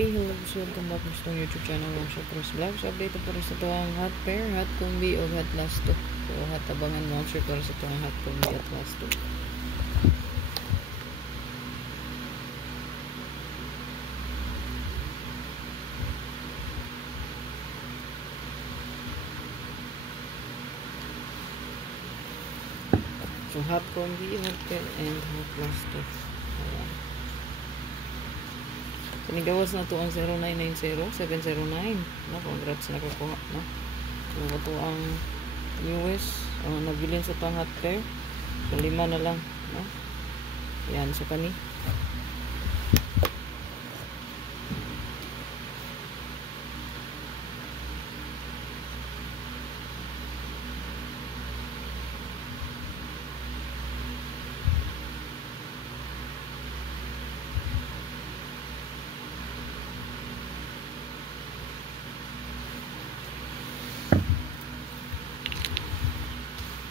Okay, hello guys, welcome back sa itong YouTube channel ng Cross Vlog. So, update po rin sa itong hot pair, hot combi o hot lasto. So, hot abangan mo siya para sa itong hot combi at lasto. So, hot combi, hot pair, and hot lasto. Ayan. Panigawas na ito ang 0990-709. No, congrats na kukuha. No? So, ito ang US. Nabilin sa itong hot pair. So, 5 na lang. No? Ayan, so kani.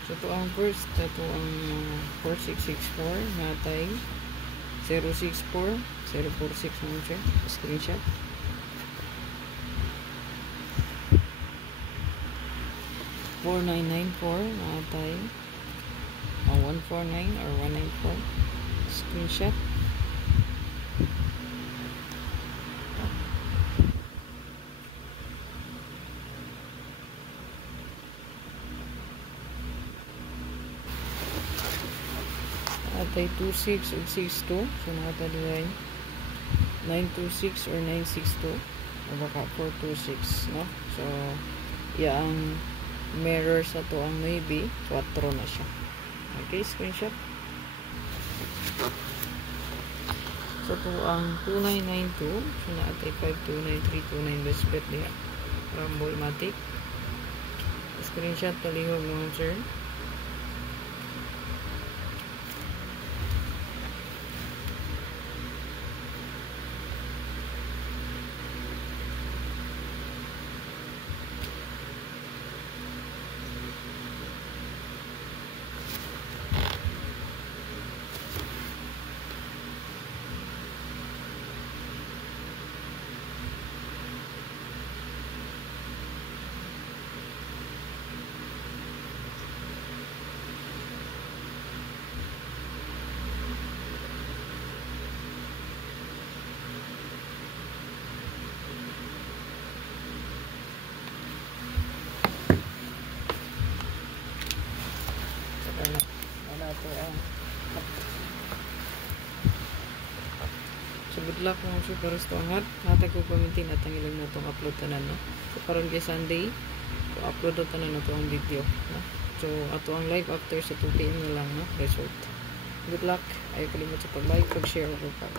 So, ito ang first, ito ang 4664 natay 064 046 naman siya, screenshot. (4994) natay 149 or 194, screenshot. Atay 26 ug 62, so nakatalihay 926 or 962 o baka 426, no? So ang mirror sa to ang maybe 4 na siya. Okay, screenshot. So to ang 2992, so naatay 529329 best bet niya Ramboy Matic. Screenshot palihog mga sir. So good luck mga sir para sa hot. Hatag ko pamitin at ang ilang na itong upload tanan, no? So karon kay Sunday, so upload na tanan na ito ang video, no? So ato ang live after sa 2 PM na lang, no? Result. Good luck. Ayaw kalimut sa pag-like, pag-share, pag